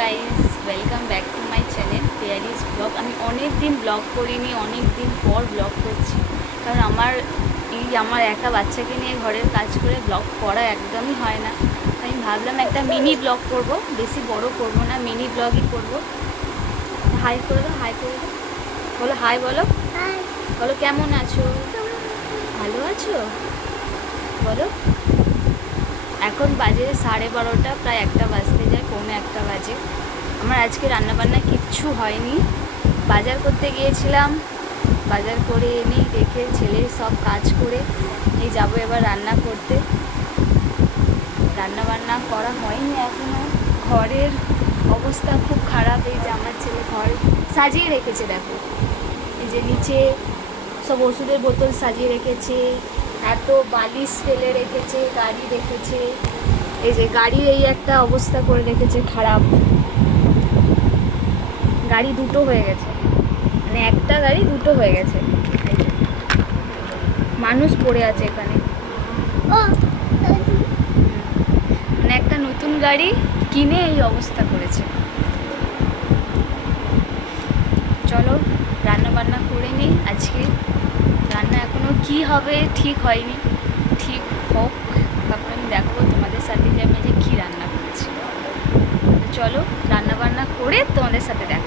Guys, welcome back to my channel পেয়ারিস blog. আমি অনেক দিন ব্লগ করিনি, অনেক দিন পর ব্লগ করছি, কারণ আমার একা বাচ্চাকে নিয়ে ঘরের কাজ করে ব্লগ করা একদমই হয় না। আমি ভাবলাম একটা মিনি ব্লগ করব, বেশি বড় করব না, মিনি ব্লগই করব। হাই করে দাও, হাই করে দাও, বলো হাই, বলো বলো কেমন আছো, ভালো আছো বলো। এখন বাজে 12:30, প্রায় 1টা বাজতে যায়, পৌনে 1টা বাজে। আমার আজকে রান্নাবান্না কিচ্ছু হয়নি। বাজার করতে গিয়েছিলাম, বাজার করে এনে রেখে ছেলের সব কাজ করে এই যাবো এবার রান্না করতে। রান্নাবান্না করা হয়নি এখনও। ঘরের অবস্থা খুব খারাপ। এই যে আমার ছেলে ঘর সাজিয়ে রেখেছে, দেখো এই যে নিচে সব ওষুধের বোতল সাজিয়ে রেখেছে, এত বালিশ ফেলে রেখেছে, গাড়ি রেখেছে। এই যে গাড়ির এই একটা অবস্থা করে রেখেছে খারাপ। গাড়ি দুটো হয়ে গেছে, মানে একটা গাড়ি দুটো হয়ে গেছে। এই যে মানুষ পড়ে আছে এখানে, মানে একটা নতুন গাড়ি কিনে এই অবস্থা করেছে। চলো রান্না বান্না করে নিই। আজকে রান্না এখনও কী হবে ঠিক হয়নি, ঠিক হোক তারপর আমি দেখবো তোমাদের সাথে যে আমি যে কী রান্না করেছি। চলো রান্না বান্না করে তোমাদের সাথে দেখো।